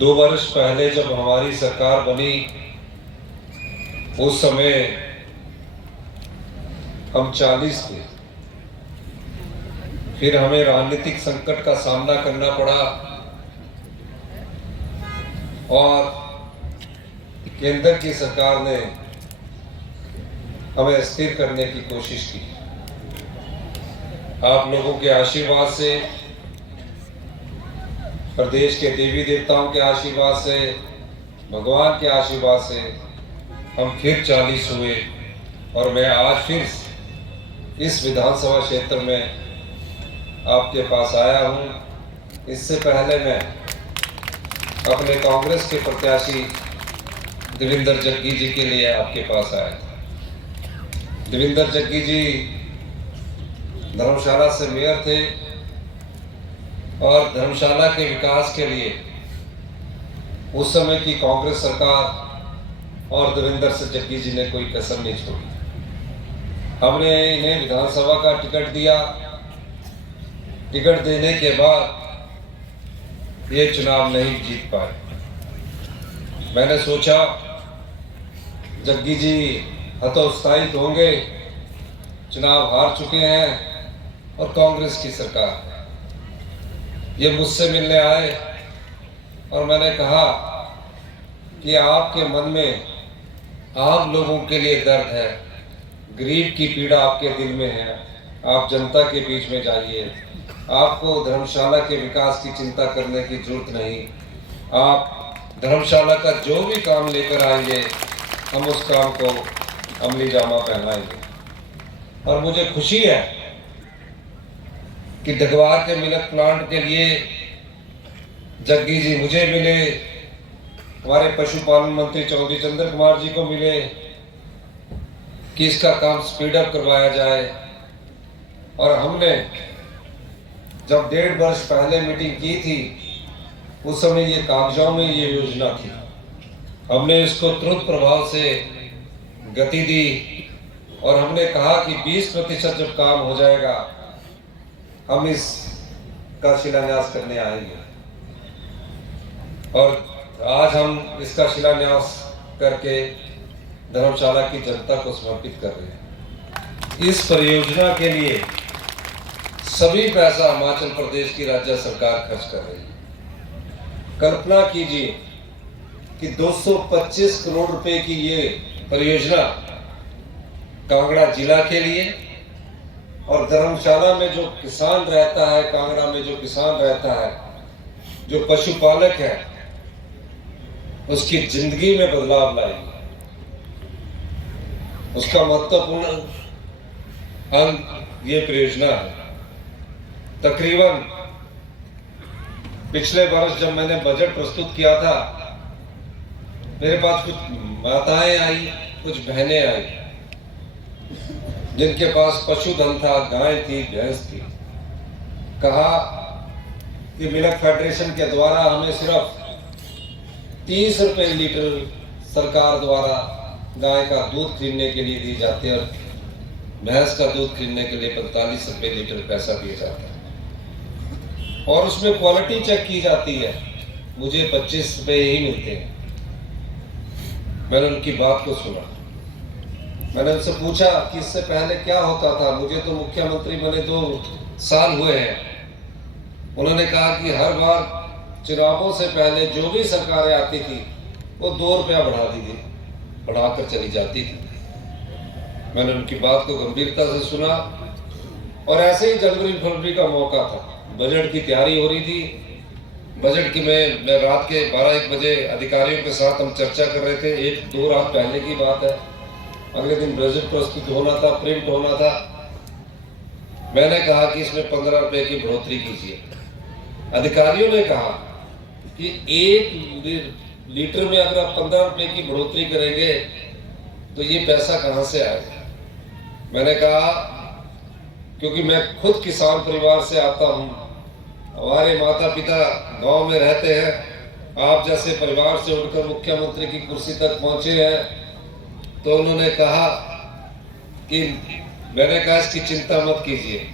2 वर्ष पहले जब हमारी सरकार बनी उस समय हम 40 थे। फिर हमें राजनीतिक संकट का सामना करना पड़ा और केंद्र की सरकार ने हमें स्थिर करने की कोशिश की। आप लोगों के आशीर्वाद से, प्रदेश के देवी देवताओं के आशीर्वाद से, भगवान के आशीर्वाद से हम फिर 40 हुए और मैं आज फिर इस विधानसभा क्षेत्र में आपके पास आया हूं। इससे पहले मैं अपने कांग्रेस के प्रत्याशी देवेंद्र जग्गी जी के लिए आपके पास आया था। देवेंद्र जग्गी जी धर्मशाला से मेयर थे और धर्मशाला के विकास के लिए उस समय की कांग्रेस सरकार और देवेंद्र से जग्गी जी ने कोई कसर नहीं छोड़ी। हमने इन्हें विधानसभा का टिकट दिया। टिकट देने के बाद ये चुनाव नहीं जीत पाए। मैंने सोचा जग्गी जी हतोत्साहित होंगे, चुनाव हार चुके हैं और कांग्रेस की सरकार है। ये मुझसे मिलने आए और मैंने कहा कि आपके मन में आम लोगों के लिए दर्द है, गरीब की पीड़ा आपके दिल में है। आप जनता के बीच में जाइए। आपको धर्मशाला के विकास की चिंता करने की जरूरत नहीं। आप धर्मशाला का जो भी काम लेकर आएंगे हम उस काम को अमली जामा पहनाएंगे। और मुझे खुशी है कि ढगवार के मिल्क प्लांट के लिए जग्गी जी मुझे मिले, हमारे पशुपालन मंत्री चौधरी चंद्र कुमार जी को मिले कि इसका काम स्पीड अप करवाया जाए। और हमने जब 1.5 वर्ष पहले मीटिंग की थी उस समय ये कागजों में ये योजना थी। हमने इसको तुरंत प्रभाव से गति दी और हमने कहा कि 20% जब काम हो जाएगा हम इसका शिलान्यास करने आएंगे। और आज हम इसका शिलान्यास करके धर्मशाला की जनता को समर्पित कर रहे हैं। इस परियोजना के लिए सभी पैसा हिमाचल प्रदेश की राज्य सरकार खर्च कर रही है। कल्पना कीजिए कि 225 करोड़ रुपए की ये परियोजना कांगड़ा जिला के लिए और धर्मशाला में जो किसान रहता है, कांगड़ा में जो किसान रहता है, जो पशुपालक है, उसकी जिंदगी में बदलाव लाएगी। उसका महत्वपूर्ण अंग ये परियोजना है। तकरीबन पिछले वर्ष जब मैंने बजट प्रस्तुत किया था मेरे पास कुछ माताएं आई, कुछ बहनें आई जिनके पास पशुधन था, गाय थी, भैंस थी। कहा कि मिल्क फेडरेशन के द्वारा हमें सिर्फ 30 रुपए लीटर सरकार द्वारा गाय का दूध खरीदने के लिए दी जाती है और भैंस का दूध खरीदने के लिए 45 रुपए लीटर पैसा दिया जाता है और उसमें क्वालिटी चेक की जाती है। मुझे 25 रुपए ही मिलते हैं। मैंने उनकी बात को सुना। मैंने उनसे पूछा कि इससे पहले क्या होता था, मुझे तो मुख्यमंत्री बने 2 साल हुए हैं। उन्होंने कहा कि हर बार चुनावों से पहले जो भी सरकारें आती थी वो 2 रुपया बढ़ाकर चली जाती थी। मैंने उनकी बात को गंभीरता से सुना और ऐसे ही जनवरी फरवरी का मौका था, बजट की तैयारी हो रही थी। बजट की मैं रात के 12-1 बजे अधिकारियों के साथ हम चर्चा कर रहे थे। 1-2 रात पहले की बात है। अगले दिन बजट प्रस्तुत होना था, प्रिंट होना था। मैंने कहा कि इसमें 15 रुपए की बढ़ोतरी कीजिए। अधिकारियों ने कहा कि 1 लीटर में अगर आप 15 रुपए की बढ़ोतरी करेंगे तो ये पैसा कहां से आएगा। मैंने कहा क्योंकि मैं खुद किसान परिवार से आता हूं, हमारे माता पिता गांव में रहते हैं, आप जैसे परिवार से उठकर मुख्यमंत्री की कुर्सी तक पहुंचे हैं, तो उन्होंने कहा कि मैंने कहा इसकी चिंता मत कीजिए।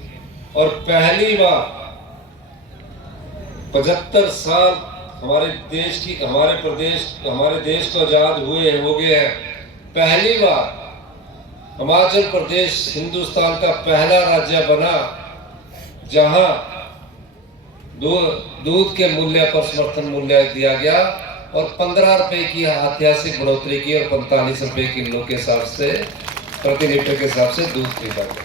और पहली बार 75 साल हमारे देश को आजाद हो गए हैं, पहली बार हिमाचल प्रदेश हिंदुस्तान का पहला राज्य बना जहां दूध के मूल्य पर समर्थन मूल्य दिया गया और 15 रुपए की ऐतिहासिक बढ़ोतरी की और 45 रुपए किलो के हिसाब से प्रति लीटर के हिसाब से दूध खरीदा गया।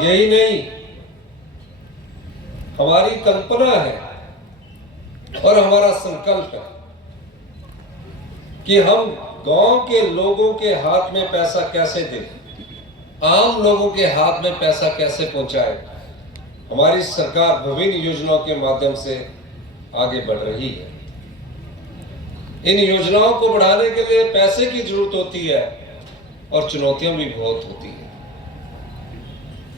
यही नहीं, हमारी कल्पना है और हमारा संकल्प है कि हम गांव के लोगों के हाथ में पैसा कैसे दें, आम लोगों के हाथ में पैसा कैसे पहुंचाए। हमारी सरकार विभिन्न योजनाओं के माध्यम से आगे बढ़ रही है। इन योजनाओं को बढ़ाने के लिए पैसे की जरूरत होती है और चुनौतियां भी बहुत होती है।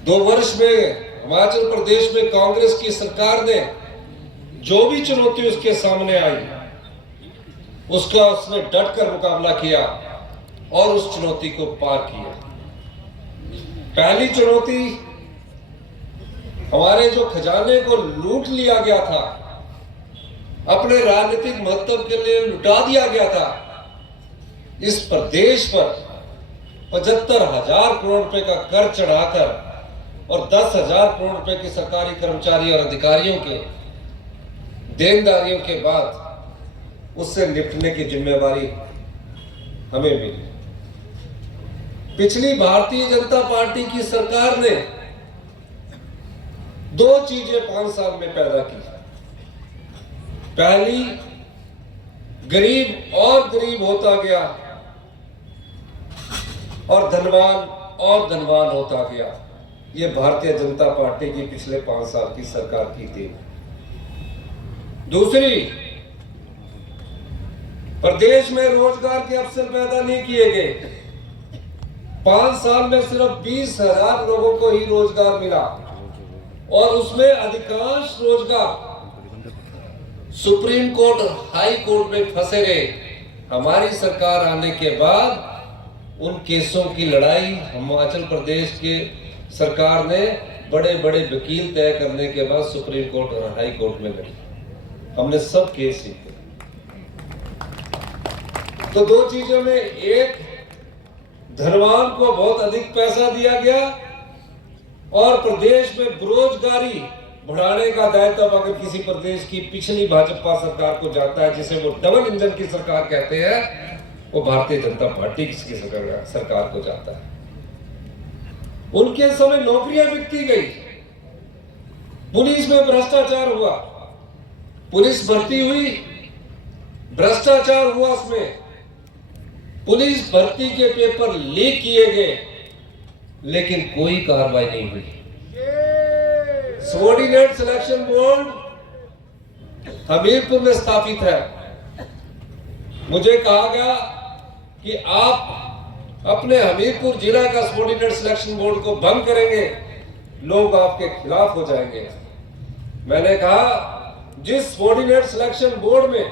2 वर्ष में हिमाचल प्रदेश में कांग्रेस की सरकार ने जो भी चुनौती उसके सामने आई उसका उसने डट कर मुकाबला किया और उस चुनौती को पार किया। पहली चुनौती, हमारे जो खजाने को लूट लिया गया था, अपने राजनीतिक महत्व के लिए लुटा दिया गया था, इस प्रदेश पर 75,000 करोड़ रुपए का कर चढ़ाकर और 10,000 करोड़ रुपए के सरकारी कर्मचारी और अधिकारियों के देनदारियों के बाद उससे निपटने की जिम्मेवारी हमें मिली। पिछली भारतीय जनता पार्टी की सरकार ने 2 चीजें 5 साल में पैदा की। पहली, गरीब और गरीब होता गया और धनवान होता गया। यह भारतीय जनता पार्टी की पिछले 5 साल की सरकार की देन। दूसरी, प्रदेश में रोजगार के अवसर पैदा नहीं किए गए। 5 साल में सिर्फ 20,000 लोगों को ही रोजगार मिला और उसमें अधिकांश रोजगार सुप्रीम कोर्ट, हाई कोर्ट में फंसे रहे। हमारी सरकार आने के बाद उन केसों की लड़ाई हिमाचल प्रदेश के सरकार ने बड़े बड़े वकील तय करने के बाद सुप्रीम कोर्ट और हाई कोर्ट में लड़ी। हमने सब केस जीते। तो 2 चीजों में, एक, धनवान को बहुत अधिक पैसा दिया गया और प्रदेश में बेरोजगारी बढ़ाने का दायित्व अगर किसी प्रदेश की पिछली भाजपा सरकार को जाता है, जिसे वो डबल इंजन की सरकार कहते हैं, वो भारतीय जनता पार्टी की सरकार को जाता है। उनके समय नौकरियां बिकती गई, पुलिस में भ्रष्टाचार हुआ, पुलिस भर्ती हुई, भ्रष्टाचार हुआ, उसमें पुलिस भर्ती के पेपर लीक किए गए, लेकिन कोई कार्रवाई नहीं हुई। सबऑर्डिनेट सिलेक्शन बोर्ड हमीरपुर में स्थापित है। मुझे कहा गया कि आप अपने हमीरपुर जिला का सबऑर्डिनेट सिलेक्शन बोर्ड को भंग करेंगे, लोग आपके खिलाफ हो जाएंगे। मैंने कहा, जिस सबऑर्डिनेट सिलेक्शन बोर्ड में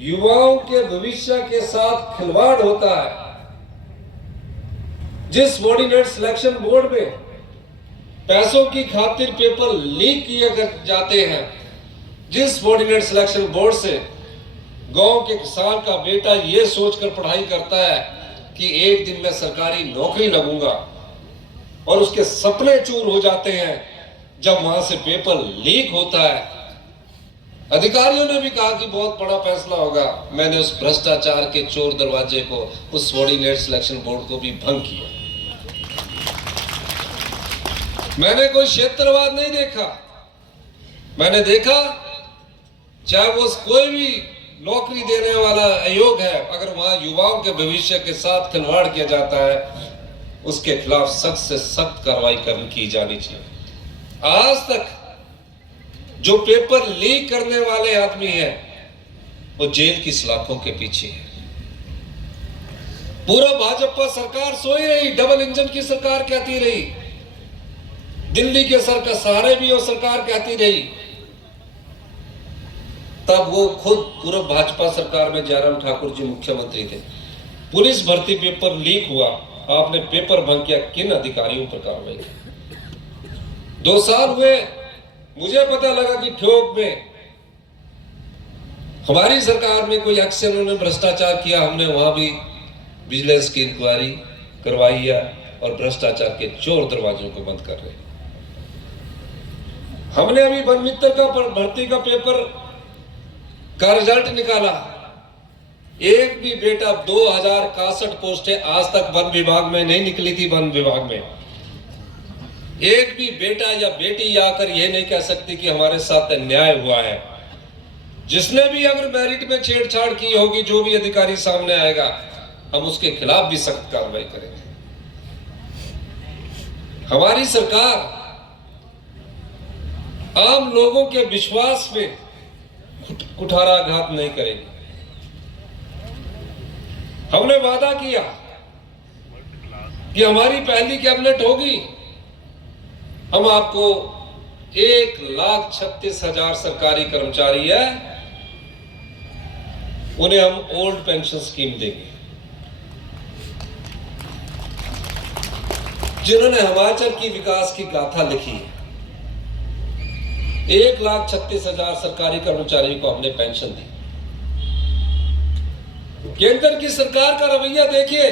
युवाओं के भविष्य के साथ खिलवाड़ होता है, जिस सबऑर्डिनेट सिलेक्शन बोर्ड में पैसों की खातिर पेपर लीक किए जाते हैं, जिस सबऑर्डिनेट सिलेक्शन बोर्ड से गांव के किसान का बेटा ये सोचकर पढ़ाई करता है कि एक दिन मैं सरकारी नौकरी लगूंगा, और उसके सपने चूर हो जाते हैं जब वहां से पेपर लीक होता है। अधिकारियों ने भी कहा कि बहुत बड़ा फैसला होगा। मैंने उस भ्रष्टाचार के चोर दरवाजे को, उस सबऑर्डिनेट सिलेक्शन बोर्ड को भी भंग किया। मैंने कोई क्षेत्रवाद नहीं देखा। मैंने देखा, चाहे वो कोई भी नौकरी देने वाला आयोग है, अगर वहां युवाओं के भविष्य के साथ खिलवाड़ किया जाता है, उसके खिलाफ सख्त से सख्त कार्रवाई की जानी चाहिए। आज तक जो पेपर लीक करने वाले आदमी हैं, वो जेल की सलाखों के पीछे है। पूरा भाजपा सरकार सोई रही, डबल इंजन की सरकार कहती रही, दिल्ली के सर का सहारे भी वो सरकार कहती रही। तब वो खुद पूर्व भाजपा सरकार में जयराम ठाकुर जी मुख्यमंत्री थे। पुलिस भर्ती पेपर लीक हुआ, आपने पेपर भंग किया, किन अधिकारियों पर कार्रवाई की? 2 साल हुए, मुझे पता लगा कि ठोक में हमारी सरकार में कोई एक्शन, उन्होंने भ्रष्टाचार किया, हमने वहां भी विजिलेंस की इंक्वायरी करवाई है और भ्रष्टाचार के चोर दरवाजों को बंद कर रहे हैं। हमने अभी वन मित्र का भर्ती का पेपर का रिजल्ट निकाला, एक भी बेटा 2061 पोस्टें आज तक वन विभाग में नहीं निकली थी। वन विभाग में एक भी बेटा या बेटी आकर यह नहीं कह सकती कि हमारे साथ अन्याय हुआ है। जिसने भी अगर मेरिट में छेड़छाड़ की होगी, जो भी अधिकारी सामने आएगा, हम उसके खिलाफ भी सख्त कार्रवाई करेंगे। हमारी सरकार आम लोगों के विश्वास में कुठाराघात नहीं करेगी। हमने वादा किया कि हमारी पहली कैबिनेट होगी, हम आपको 1,36,000 सरकारी कर्मचारी है, उन्हें हम ओल्ड पेंशन स्कीम देंगे। जिन्होंने हिमाचल की विकास की गाथा लिखी है, 1,36,000 सरकारी कर्मचारियों को हमने पेंशन दी। केंद्र की सरकार का रवैया देखिए,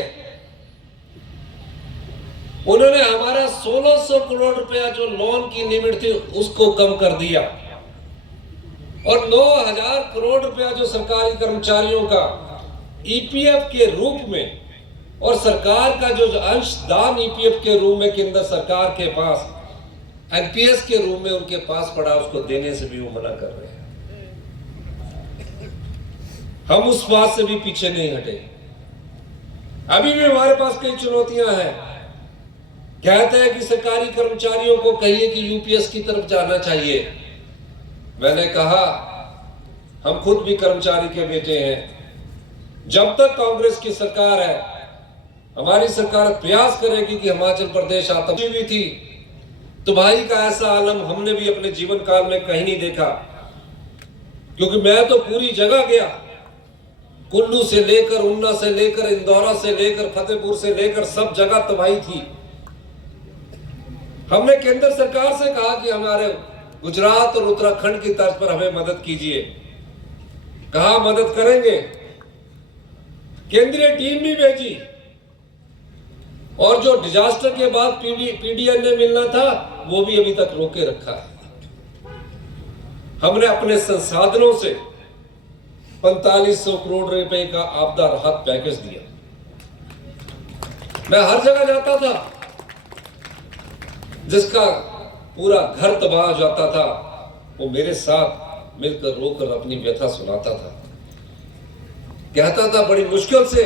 उन्होंने हमारा 1600 करोड़ रुपया जो लोन की लिमिट थी उसको कम कर दिया और 9,000 करोड़ रुपया जो सरकारी कर्मचारियों का ईपीएफ के रूप में और सरकार का जो अंशदान ईपीएफ के रूप में केंद्र सरकार के पास एनपीएस के रूप में उनके पास पड़ा, उसको देने से भी वो मना कर रहे हैं। हम उस बात से भी पीछे नहीं हटे। अभी भी हमारे पास कई चुनौतियां हैं। कहते हैं कि सरकारी कर्मचारियों को कहिए कि यूपीएस की तरफ जाना चाहिए। मैंने कहा हम खुद भी कर्मचारी के बेटे हैं। जब तक कांग्रेस की सरकार है, हमारी सरकार प्रयास करेगी कि हिमाचल प्रदेश आतंकी थी, तो भाई का ऐसा आलम हमने भी अपने जीवन काल में कहीं नहीं देखा। क्योंकि मैं तो पूरी जगह गया, कुल्लू से लेकर, ऊना से लेकर, इंदौरा से लेकर, फतेहपुर से लेकर, सब जगह तबाही थी। हमने केंद्र सरकार से कहा कि हमारे गुजरात और उत्तराखंड की तर्ज पर हमें मदद कीजिए। कहा मदद करेंगे, केंद्रीय टीम भी भेजी और जो डिजास्टर के बाद पीडीएन मिलना था वो भी अभी तक रोके रखा है। हमने अपने संसाधनों से 4500 करोड़ रुपए का आपदा राहत पैकेज दिया। मैं हर जगह जाता था, जिसका पूरा घर तबाह हो जाता था, वो मेरे साथ मिलकर रोकर अपनी व्यथा सुनाता था। कहता था बड़ी मुश्किल से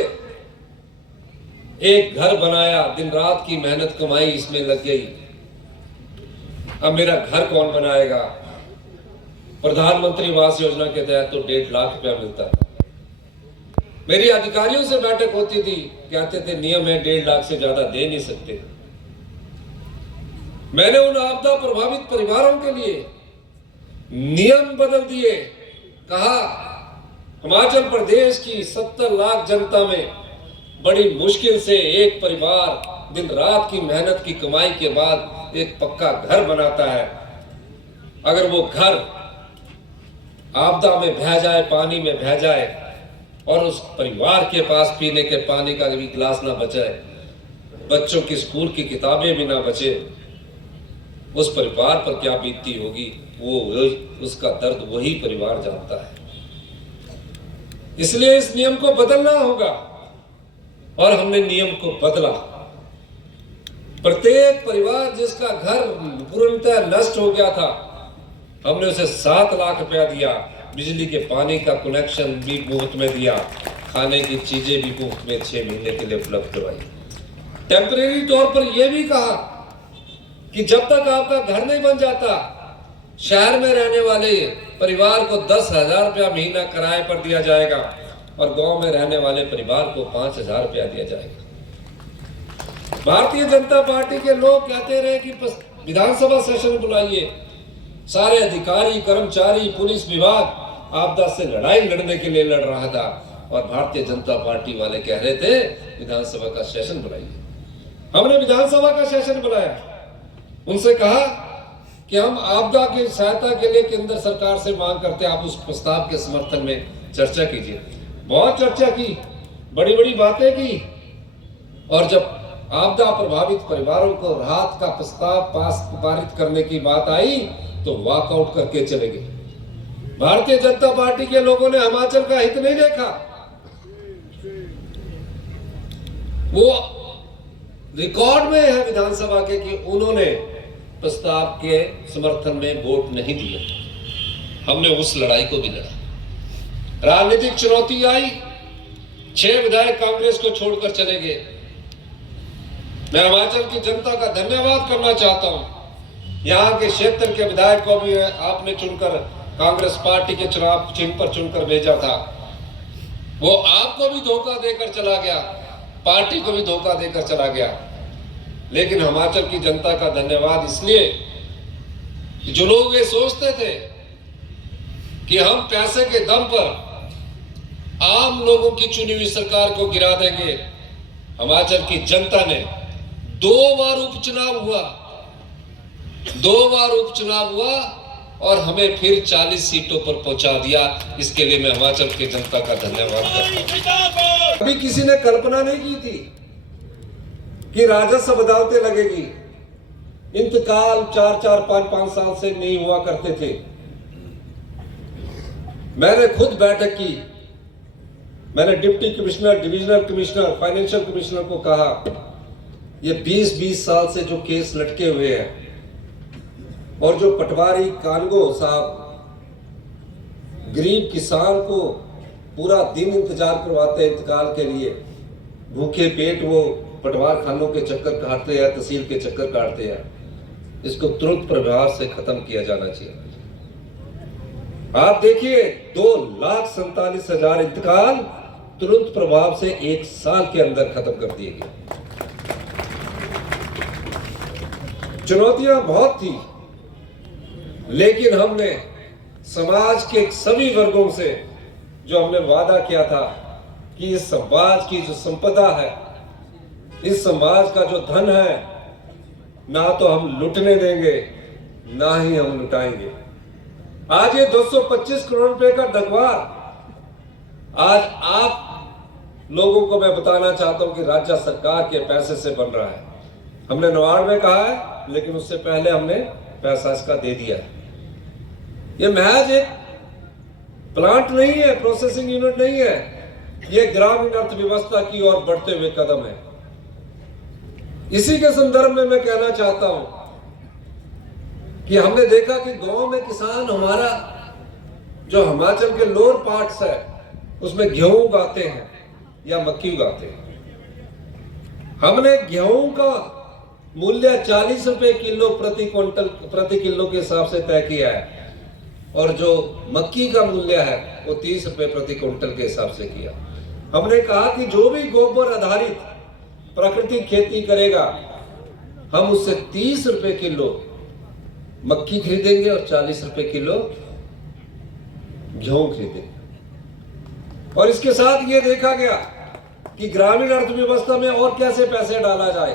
एक घर बनाया, दिन रात की मेहनत कमाई इसमें लग गई, अब मेरा घर कौन बनाएगा। प्रधानमंत्री आवास योजना के तहत तो 1.5 लाख रुपया मिलता है। मेरी अधिकारियों से बैठक होती थी, कहते थे नियम है 1.5 लाख से ज्यादा दे नहीं सकते। मैंने उन आपदा प्रभावित परिवारों के लिए नियम बदल दिए। कहा हिमाचल प्रदेश की 70 लाख जनता में बड़ी मुश्किल से एक परिवार दिन रात की मेहनत की कमाई के बाद एक पक्का घर बनाता है। अगर वो घर आपदा में बह जाए, पानी में बह जाए और उस परिवार के पास पीने के पानी का भी गिलास ना बचे, बच्चों की स्कूल की किताबें भी ना बचे, उस परिवार पर क्या बीतती होगी, वो उसका दर्द वही परिवार जानता है। इसलिए इस नियम को बदलना होगा और हमने नियम को बदला। प्रत्येक परिवार जिसका घर पूर्णतः नष्ट हो गया था, हमने उसे 7 लाख रुपया दिया। बिजली के पानी का कनेक्शन भी मुफ्त में दिया, खाने की चीजें भी मुफ्त में 6 महीने के लिए उपलब्ध करवाई। टेम्परेरी तौर पर यह भी कहा कि जब तक आपका घर नहीं बन जाता, शहर में रहने वाले परिवार को 10,000 रुपया महीना किराए पर दिया जाएगा और गांव में रहने वाले परिवार को 5,000 रुपया दिया जाएगा। भारतीय जनता पार्टी के लोग कहते रहे कि विधानसभा सेशन बुलाइए, सारे अधिकारी, कर्मचारी, पुलिस विभाग आपदा से लड़ाई लड़ने के लिए लड़ रहा था और भारतीय जनता पार्टी वाले कह रहे थे विधानसभा का सेशन बुलाइए। हमने विधानसभा का सेशन बुलाया, उनसे कहा कि हम आपदा की सहायता के लिए केंद्र सरकार से मांग करते हैं, आप उस प्रस्ताव के समर्थन में चर्चा कीजिए। बहुत चर्चा की, बड़ी बड़ी बातें की, और जब आपदा प्रभावित परिवारों को राहत का प्रस्ताव पारित करने की बात आई तो वॉकआउट करके चले गए। भारतीय जनता पार्टी के लोगों ने हिमाचल का हित नहीं देखा, वो रिकॉर्ड में है विधानसभा के कि उन्होंने प्रस्ताव के समर्थन में वोट नहीं दिया। हमने उस लड़ाई को भी लड़ा। राजनीतिक चुनौती आई, 6 विधायक कांग्रेस को छोड़कर चले गए। मैं हिमाचल की जनता का धन्यवाद करना चाहता हूं। यहाँ के क्षेत्र के विधायक को भी आपने चुनकर कांग्रेस पार्टी के चुनाव चिन्ह पर चुनकर भेजा था, वो आपको भी धोखा देकर चला गया, पार्टी को भी धोखा देकर चला गया। लेकिन हिमाचल की जनता का धन्यवाद इसलिए कि जो लोग ये सोचते थे कि हम पैसे के दम पर आम लोगों की चुनी हुई सरकार को गिरा देंगे, हिमाचल की जनता ने 2 बार उपचुनाव हुआ और हमें फिर 40 सीटों पर पहुंचा दिया। इसके लिए मैं हिमाचल की जनता का धन्यवाद करता हूं। अभी किसी ने कल्पना नहीं की थी कि राजस्व अदालतें लगेगी। इंतकाल 4-4, 5-5 साल से नहीं हुआ करते थे। मैंने खुद बैठक की, मैंने deputy commissioner, divisional commissioner, financial commissioner को कहा, ये 20-20 साल से जो केस लटके हुए हैं और जो पटवारी कानगो साहब गरीब किसान को पूरा दिन इंतजार करवाते हैं इंतकाल के लिए, भूखे पेट वो पटवार खानों के चक्कर काटते हैं, तहसील के चक्कर काटते हैं, इसको तुरंत प्रभाव से खत्म किया जाना चाहिए। आप देखिए 2,47,000 इंतकाल तुरंत प्रभाव से 1 साल के अंदर खत्म कर दिए गए। चुनौतियां बहुत थी, लेकिन हमने समाज के सभी वर्गों से जो हमने वादा किया था कि इस समाज की जो संपदा है, इस समाज का जो धन है, ना तो हम लुटने देंगे ना ही हम लुटाएंगे। आज ये 225 करोड़ रुपए का दगवा आज आप लोगों को मैं बताना चाहता हूं कि राज्य सरकार के पैसे से बन रहा है। हमने नवाड़ में कहा है, लेकिन उससे पहले हमने पैसा इसका दे दिया है। ये महज एक प्लांट नहीं है, प्रोसेसिंग यूनिट नहीं है, ये ग्रामीण अर्थव्यवस्था की ओर बढ़ते हुए कदम है। इसी के संदर्भ में मैं कहना चाहता हूं कि हमने देखा कि गांव में किसान हमारा जो हिमाचल के लोअर पार्ट्स है उसमें गेहूं उगाते हैं या मक्की उगाते हैं। हमने गेहूं का मूल्य 40 रुपए किलो प्रति किलो के हिसाब से तय किया है, और जो मक्की का मूल्य है वो 30 रुपए प्रति क्विंटल के हिसाब से किया। हमने कहा कि जो भी गोबर आधारित प्राकृतिक खेती करेगा, हम उससे 30 रुपए किलो मक्की खरीदेंगे और 40 रुपए किलो गेहूं खरीदेंगे। और इसके साथ ये देखा गया कि ग्रामीण अर्थव्यवस्था में और कैसे पैसे डाला जाए।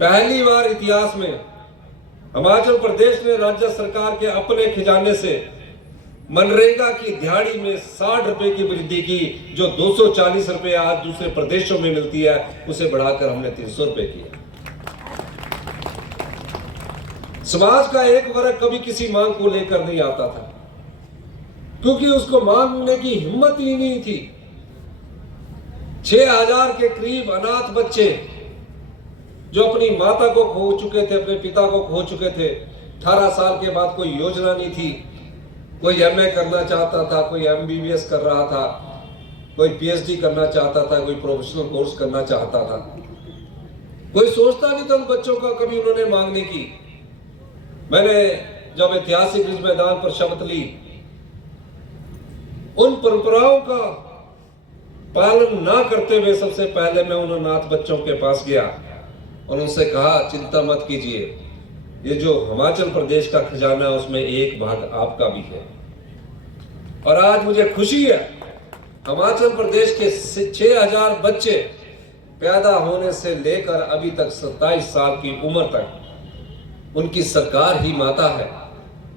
पहली बार इतिहास में हिमाचल प्रदेश ने राज्य सरकार के अपने खजाने से मनरेगा की दिहाड़ी में 60 रुपए की वृद्धि की। जो 240 रुपए आज दूसरे प्रदेशों में मिलती है, उसे बढ़ाकर हमने 300 रुपए किया। समाज का एक वर्ग कभी किसी मांग को लेकर नहीं आता था, क्योंकि उसको मांगने की हिम्मत ही नहीं थी। 6000 के करीब अनाथ बच्चे जो अपनी माता को खो चुके थे, अपने पिता को खो चुके थे। 18 साल के बाद कोई योजना नहीं थी। कोई एमए करना चाहता था, कोई एमबीबीएस कर रहा था, कोई पीएचडी करना चाहता था, कोई प्रोफेशनल कोर्स करना चाहता था। कोई सोचता नहीं था उन बच्चों का कभी उन्होंने मांगने की। मैंने जब ऐतिहासिक रिज मैदान पर शपथ ली, उन परंपराओं का पालन ना करते हुए सबसे पहले मैं उन अनाथ बच्चों के पास गया और उनसे कहा, चिंता मत कीजिए, ये जो हिमाचल प्रदेश का खजाना है उसमें एक भाग आपका भी है। और आज मुझे खुशी है, हिमाचल प्रदेश के 6000 बच्चे पैदा होने से लेकर अभी तक 27 साल की उम्र तक उनकी सरकार ही माता है,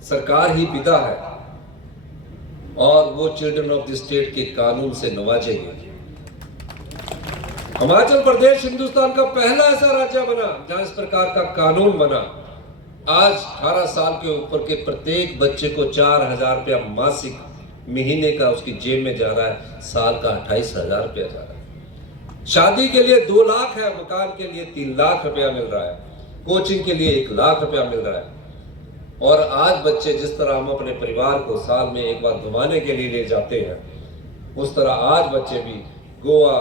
सरकार ही पिता है, और वो चिल्ड्रन ऑफ द स्टेट के कानून से नवाजे गए। हिमाचल प्रदेश हिंदुस्तान का पहला ऐसा राज्य बना जहां इस प्रकार का कानून बना। आज 18 साल के ऊपर के प्रत्येक बच्चे को 4,000 रुपया मासिक महीने का उसकी जेब में जा रहा है, साल का 28,000 रुपया जा रहा है। शादी के लिए 2 लाख है, मकान के लिए 3 लाख रुपया मिल रहा है, कोचिंग के लिए 1 लाख रुपया मिल रहा है। और आज बच्चे जिस तरह हम अपने परिवार को साल में एक बार घुमाने के लिए ले जाते हैं, उस तरह आज बच्चे भी गोवा,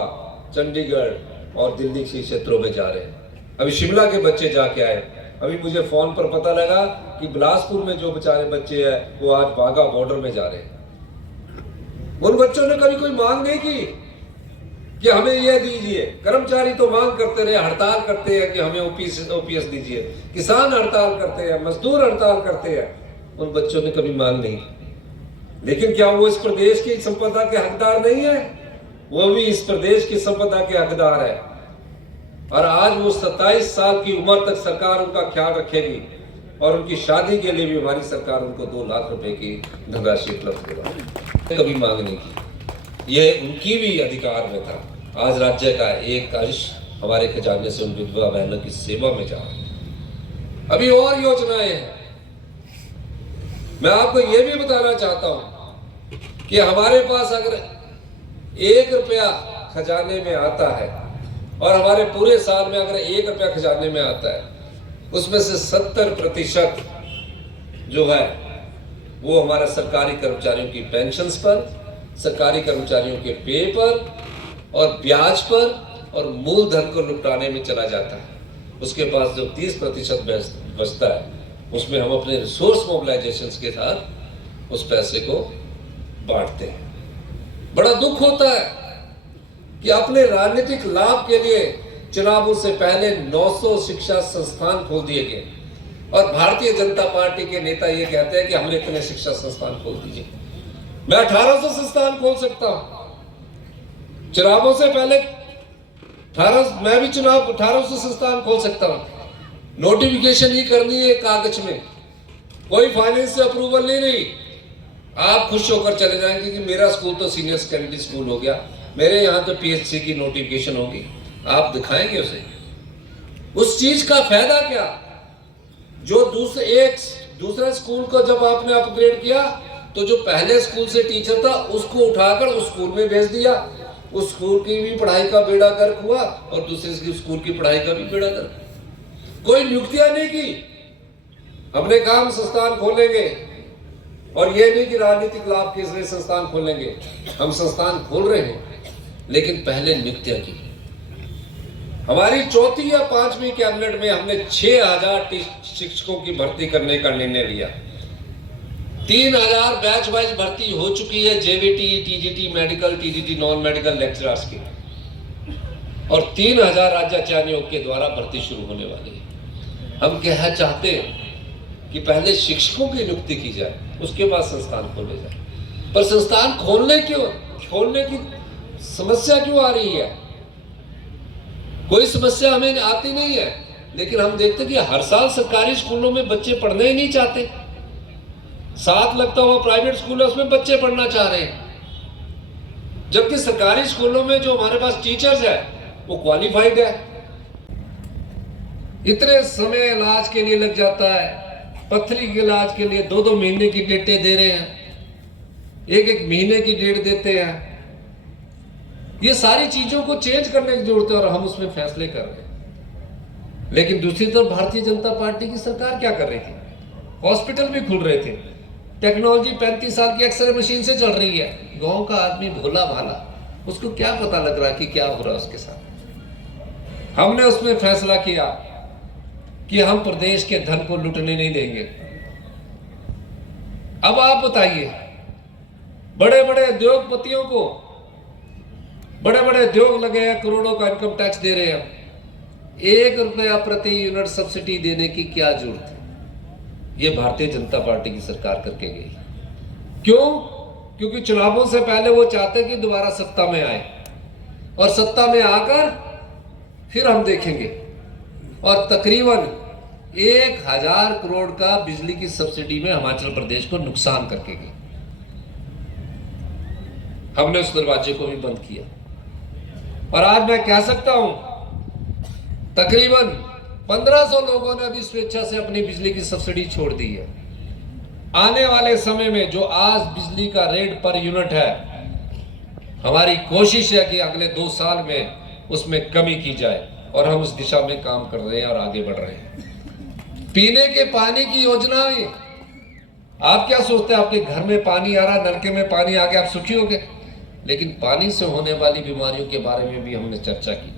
चंडीगढ़ और दिल्ली के क्षेत्रों में जा रहे हैं। अभी शिमला के बच्चे जाके आए। अभी मुझे फोन पर पता लगा कि बिलासपुर में जो बेचारे बच्चे हैं वो आज वाघा बॉर्डर में जा रहे हैं। उन बच्चों ने कभी कोई मांग नहीं की कि हमें यह दीजिए। कर्मचारी तो मांग करते रहे, हड़ताल करते हैं कि हमें ओपीएस दीजिए, किसान हड़ताल करते हैं, मजदूर हड़ताल करते हैं। उन बच्चों ने कभी मांग नहीं की। लेकिन क्या वो इस प्रदेश की संपदा के हकदार नहीं है? वो भी इस प्रदेश की संपदा के हकदार है। और आज वो 27 साल की उम्र तक सरकार उनका ख्याल रखेगी और उनकी शादी के लिए भी हमारी सरकार उनको 2 लाख रुपए की धनराशि उपलब्ध करवाएगी। कभी मांग नहीं की, ये उनकी भी अधिकार में था। आज राज्य का एक अंश हमारे खजाने से उन विधवा बहनों की सेवा में जा रहा है। अभी और योजनाएं हैं। मैं आपको ये भी बताना चाहता हूं कि हमारे पास अगर 1 रुपया खजाने में आता है और हमारे पूरे साल में अगर 1 रुपया खजाने में आता है, उसमें से 70% जो है वो हमारे सरकारी कर्मचारियों की पेंशन्स पर, सरकारी कर्मचारियों के पे पर और ब्याज पर और मूलधन को लुटाने में चला जाता है। उसके पास जो 30% बचता है उसमें हम अपने रिसोर्स मोबिलाइजेशन के साथ उस पैसे को बांटते हैं। बड़ा दुख होता है कि अपने राजनीतिक लाभ के लिए चुनावों से पहले 900 शिक्षा संस्थान खोल दिए गए और भारतीय जनता पार्टी के नेता ये कहते हैं कि हमने इतने शिक्षा संस्थान खोल दिए। मैं 1800 संस्थान खोल सकता हूं। चुनावों से पहले मैं भी 1800 संस्थान खोल सकता हूं। नोटिफिकेशन ही करनी है कागज में, कोई फाइनेंस से अप्रूवल नहीं रही। आप खुश होकर चले जाएंगे कि मेरा स्कूल तो सीनियर सेकेंडरी स्कूल हो गया, मेरे यहाँ तो पीएचसी की नोटिफिकेशन होगी। आप दिखाएंगे उसे। उस चीज का फायदा क्या? जो दूसरे स्कूल को जब आपने अपग्रेड किया तो जो पहले स्कूल से टीचर था उसको उठाकर उस स्कूल में भेज दिया। उस स्कूल की भी पढ़ाई का बेड़ा गर्क हुआ और दूसरे स्कूल की पढ़ाई का भी बेड़ा गर्क। कोई नियुक्तियां नहीं की। हमने कहा हम संस्थान खोलेंगे, और ये नहीं कि राजनीतिक लाभ के लिए संस्थान खोलेंगे। हम संस्थान खोल रहे हैं, लेकिन पहले नियुक्तियां की। हमारी 4वीं या 5वीं कैबिनेट में हमने 6000 शिक्षकों की भर्ती करने का निर्णय लिया। 3000 बैच वाइज भर्ती हो चुकी है, JVT, TGT, medical, TGT non medical lecturers की, और 3000 राज्य चयन आयोग के द्वारा भर्ती शुरू होने वाली है। हम क्या चाहते हैं कि पहले शिक्षकों की नियुक्ति की जाए, उसके बाद संस्थान खोले जाए। पर संस्थान खोलने की समस्या क्यों आ रही है? कोई समस्या हमें आती नहीं है, लेकिन हम देखते कि हर साल सरकारी स्कूलों में बच्चे पढ़ने ही नहीं चाहते। 7 लगता हुआ प्राइवेट स्कूल है, उसमें बच्चे पढ़ना चाह रहे हैं, जबकि सरकारी स्कूलों में जो हमारे पास टीचर्स है वो क्वालिफाइड है। इतने समय इलाज के लिए लग जाता है। पथरी के इलाज के लिए 2-2 महीने की डेटें दे रहे हैं, 1-1 महीने की डेट देते हैं। ये सारी चीजों को चेंज करने की जरूरत है और हम उसमें फैसले कर रहे हैं। लेकिन दूसरी तरफ भारतीय जनता पार्टी की सरकार क्या कर रही थी? हॉस्पिटल भी खुल रहे थे, टेक्नोलॉजी 35 साल की एक्सरे मशीन से चल रही है। गांव का आदमी भोला भाला, उसको क्या पता लग रहा कि क्या हो रहा है उसके साथ। हमने उसमें फैसला किया कि हम प्रदेश के धन को लूटने नहीं देंगे। अब आप बताइए, बड़े बड़े उद्योगपतियों को बड़े बड़े उद्योग लगे हैं, करोड़ों का इनकम टैक्स दे रहे हैं, 1 रुपया प्रति यूनिट सब्सिडी देने की क्या जरूरत है? ये भारतीय जनता पार्टी की सरकार करके गई। क्यों? क्योंकि चुनावों से पहले वो चाहते कि दोबारा सत्ता में आए और सत्ता में आकर फिर हम देखेंगे। और तकरीबन 1000 करोड़ का बिजली की सब्सिडी में हिमाचल प्रदेश को नुकसान करके गई। हमने उस दरवाजे को भी बंद किया। और आज मैं कह सकता हूं तकरीबन 1500 लोगों ने अभी स्वेच्छा से अपनी बिजली की सब्सिडी छोड़ दी है। आने वाले समय में जो आज बिजली का रेट पर यूनिट है, हमारी कोशिश है कि अगले 2 साल में उसमें कमी की जाए और हम उस दिशा में काम कर रहे हैं और आगे बढ़ रहे हैं। पीने के पानी की योजना में आप क्या सोचते हैं? आपके घर में पानी आ रहा, नलके में पानी आ गया, आप सुखी हो गए? लेकिन पानी से होने वाली बीमारियों के बारे में भी हमने चर्चा की।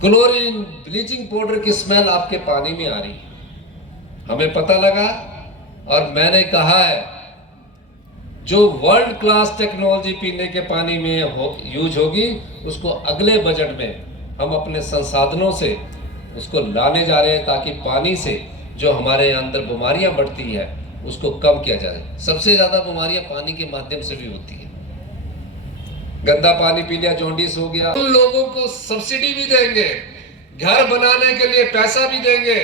क्लोरीन, ब्लीचिंग पाउडर की स्मेल आपके पानी में आ रही है, हमें पता लगा। और मैंने कहा है जो वर्ल्ड क्लास टेक्नोलॉजी पीने के पानी में यूज होगी, उसको अगले बजट में हम अपने संसाधनों से उसको लाने जा रहे हैं, ताकि पानी से जो हमारे अंदर बीमारियां बढ़ती है उसको कम किया जाए। सबसे ज्यादा बीमारियां पानी के माध्यम से भी होती है। गंदा पानी पी लिया, जॉन्डिस हो गया। उन लोगों को सब्सिडी भी देंगे, घर बनाने के लिए पैसा भी देंगे,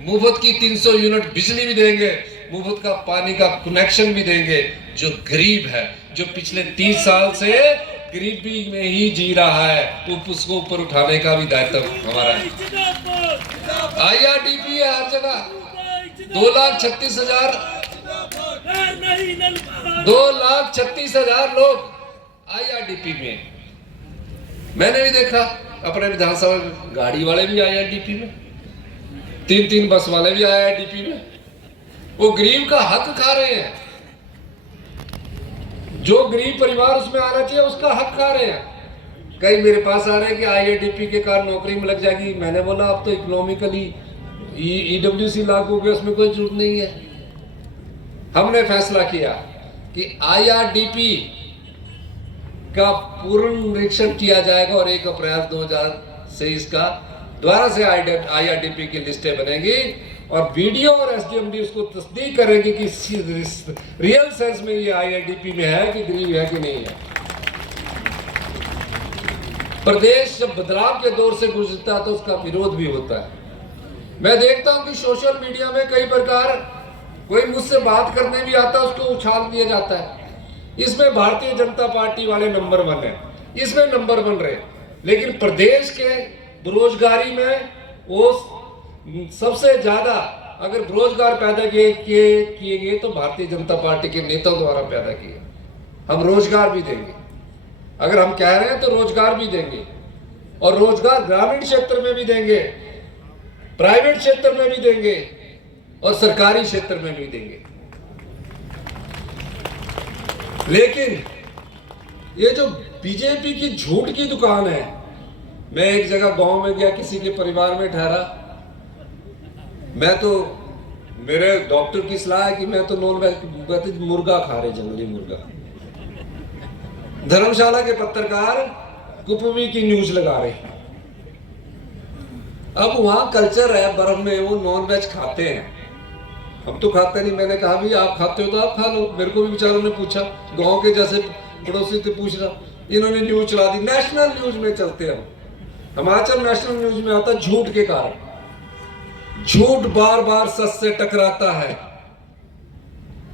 मुफ्त की 300 यूनिट बिजली भी देंगे, मुफ्त का पानी का कनेक्शन भी देंगे। जो गरीब है, जो पिछले 30 साल से गरीबी में ही जी रहा है, उसको ऊपर उठाने का भी दायित्व हमारा है। IRDP है हर जगह। 2,36,000 लोग IRDP में। मैंने भी देखा अपने विधानसभा में, गाड़ी वाले भी IRDP में, 3-3 बस वाले भी IRDP में। वो गरीब का हक खा रहे हैं। जो गरीब परिवार उसमें आना चाहिए उसका हक खा रहे हैं। कई मेरे पास आ रहे हैं कि IRDP के कारण नौकरी में लग जाएगी। मैंने बोला अब तो इकोनॉमिकली EWC लागू हो गया, उसमें कोई जरूरत नहीं है। हमने फैसला किया कि IRDP का पूर्ण निरीक्षण किया जाएगा और 1 अप्रैल 2023 का दोबारा से IRDP की लिस्टें बनेंगी और BDO और SDMD उसको तस्दीक करेंगे कि रियल सेंस में ये IRDP में है कि गरीब है कि नहीं है। प्रदेश जब बदलाव के दौर से गुजरता है तो उसका विरोध भी होता है। मैं देखता हूं कि सोशल मीडिया में कई प्रकार, कोई मुझसे बात करने भी आता है उसको उछाल दिया जाता है। इसमें भारतीय जनता पार्टी वाले नंबर 1 है, इसमें नंबर 1 रहे। लेकिन प्रदेश के बेरोजगारी में वो सबसे ज्यादा अगर बेरोजगार पैदा किए गए तो भारतीय जनता पार्टी के नेताओं द्वारा पैदा किए। हम रोजगार भी देंगे, अगर हम कह रहे हैं तो रोजगार भी देंगे, और रोजगार ग्रामीण क्षेत्र में भी देंगे, प्राइवेट क्षेत्र में भी देंगे और सरकारी क्षेत्र में भी देंगे। लेकिन ये जो बीजेपी की झूठ की दुकान है, मैं एक जगह गांव में गया, किसी के परिवार में ठहरा, मैं तो, मेरे डॉक्टर की सलाह है कि मैं तो नॉन वेज मुर्गा खा रहे, जंगली मुर्गा। धर्मशाला के पत्रकार कुपवी की न्यूज लगा रहे। अब वहां कल्चर है, बर्फ में वो नॉन वेज खाते हैं, हम तो खाते नहीं। मैंने कहा भी आप खाते हो तो आप खा लो। मेरे को भी बेचारों ने पूछा, गांव के जैसे पड़ोसी से पूछ रहा। इन्होंने न्यूज चला दी, नेशनल न्यूज में चलते हैं। हिमाचल नेशनल न्यूज में आता झूठ के कारण। झूठ बार बार सच से टकराता है।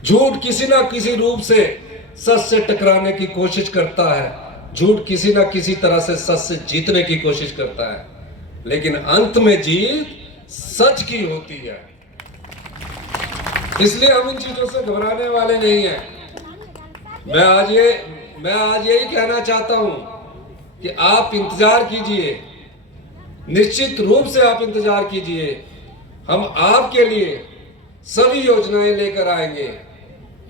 झूठ किसी ना किसी रूप से सच से टकराने की कोशिश करता है। झूठ किसी ना किसी तरह से सच से जीतने की कोशिश करता है, लेकिन अंत में जीत सच की होती है। इसलिए हम इन चीजों से घबराने वाले नहीं हैं। मैं आज यही कहना चाहता हूं कि आप इंतजार कीजिए, निश्चित रूप से आप इंतजार कीजिए। हम आपके लिए सभी योजनाएं लेकर आएंगे।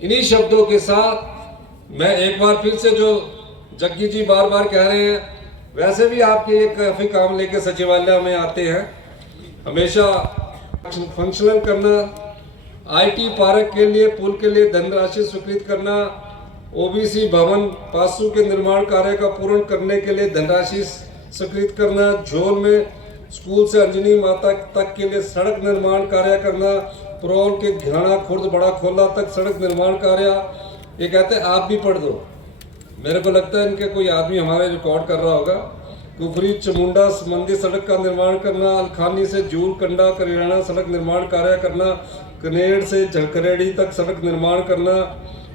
इन्हीं शब्दों के साथ मैं एक बार फिर से, जो जग्गी जी बार बार कह रहे हैं, वैसे भी आपके ये काफी काम लेके सचिवालय में आते हैं, हमेशा फंक्शनल करना, IT पार्क के लिए, पुल के लिए धनराशि स्वीकृत करना, OBC भवन पासू के निर्माण कार्य का पूर्ण करने के लिए धनराशि स्वीकृत करना, जोन में स्कूल से अंजनी माता तक के लिए सड़क निर्माण कार्य करना, प्रोल के घराना खुर्द बड़ा खोला तक सड़क निर्माण कार्य। ये कहते हैं आप भी पढ़ दो। मेरे को लगता है इनके कोई आदमी हमारे रिकॉर्ड कर रहा होगा। कुफरी चमुंडा संबंधी सड़क का निर्माण करना, अलखानी से जूर कंडा करियाना सड़क निर्माण कार्य करना, कनेड़ से झलकरेड़ी तक सड़क निर्माण करना,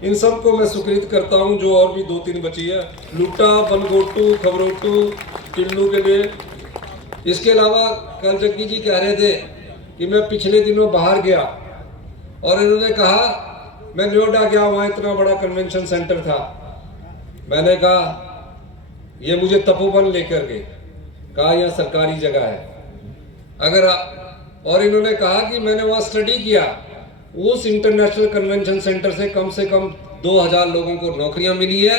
इन सब को मैं स्वीकृत करता हूं। जो और भी 2-3 बची है, लुटा, बनगोटू, खबरोटू, टिल्लू के लिए। इसके अलावा कल जग्गी जी कह रहे थे कि मैं पिछले दिनों बाहर गया और इन्होंने कहा मैं नोएडा गया, वहाँ इतना बड़ा कन्वेंशन सेंटर था। मैंने कहा ये मुझे तपोवन लेकर गए, कहा यह सरकारी जगह है। और इन्होंने कहा कि मैंने वहाँ स्टडी किया, उस इंटरनेशनल कन्वेंशन सेंटर से कम 2000 लोगों को नौकरियां मिली है।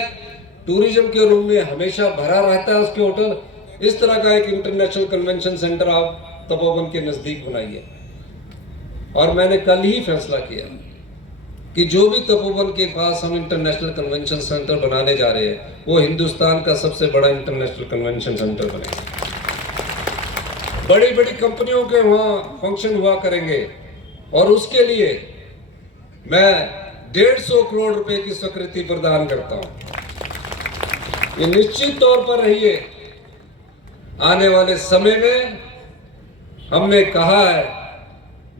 टूरिज्म के रूम में हमेशा भरा रहता है उसके होटल। इस तरह का एक इंटरनेशनल कन्वेंशन सेंटर आप तपोवन के नज़दीक बनाइए। और मैंने कल ही फैसला किया कि जो भी तपोवन के पास हम इंटरनेशनल कन्वेंशन सेंटर बनाने जा रहे हैं, वो हिंदुस्तान का सबसे बड़ा इंटरनेशनल कन्वेंशन सेंटर बनेगा। बड़ी बड़ी कंपनियों के वहाँ फंक्शन हुआ करेंगे और उसके लिए मैं 150 करोड़ रुपए की स्वीकृति प्रदान करता हूं। ये निश्चित तौर पर रहिए, आने वाले समय में हमने कहा है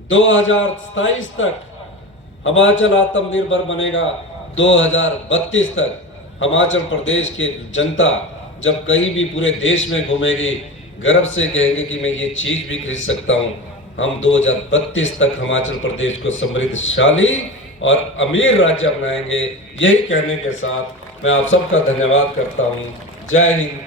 2027 तक हिमाचल आत्मनिर्भर बनेगा। 2032 तक हिमाचल प्रदेश की जनता जब कहीं भी पूरे देश में घूमेगी, गर्व से कहेंगे कि मैं ये चीज भी खरीद सकता हूं। हम 2032 तक हिमाचल प्रदेश को समृद्धशाली और अमीर राज्य बनाएंगे। यही कहने के साथ मैं आप सबका धन्यवाद करता हूं। जय हिंद,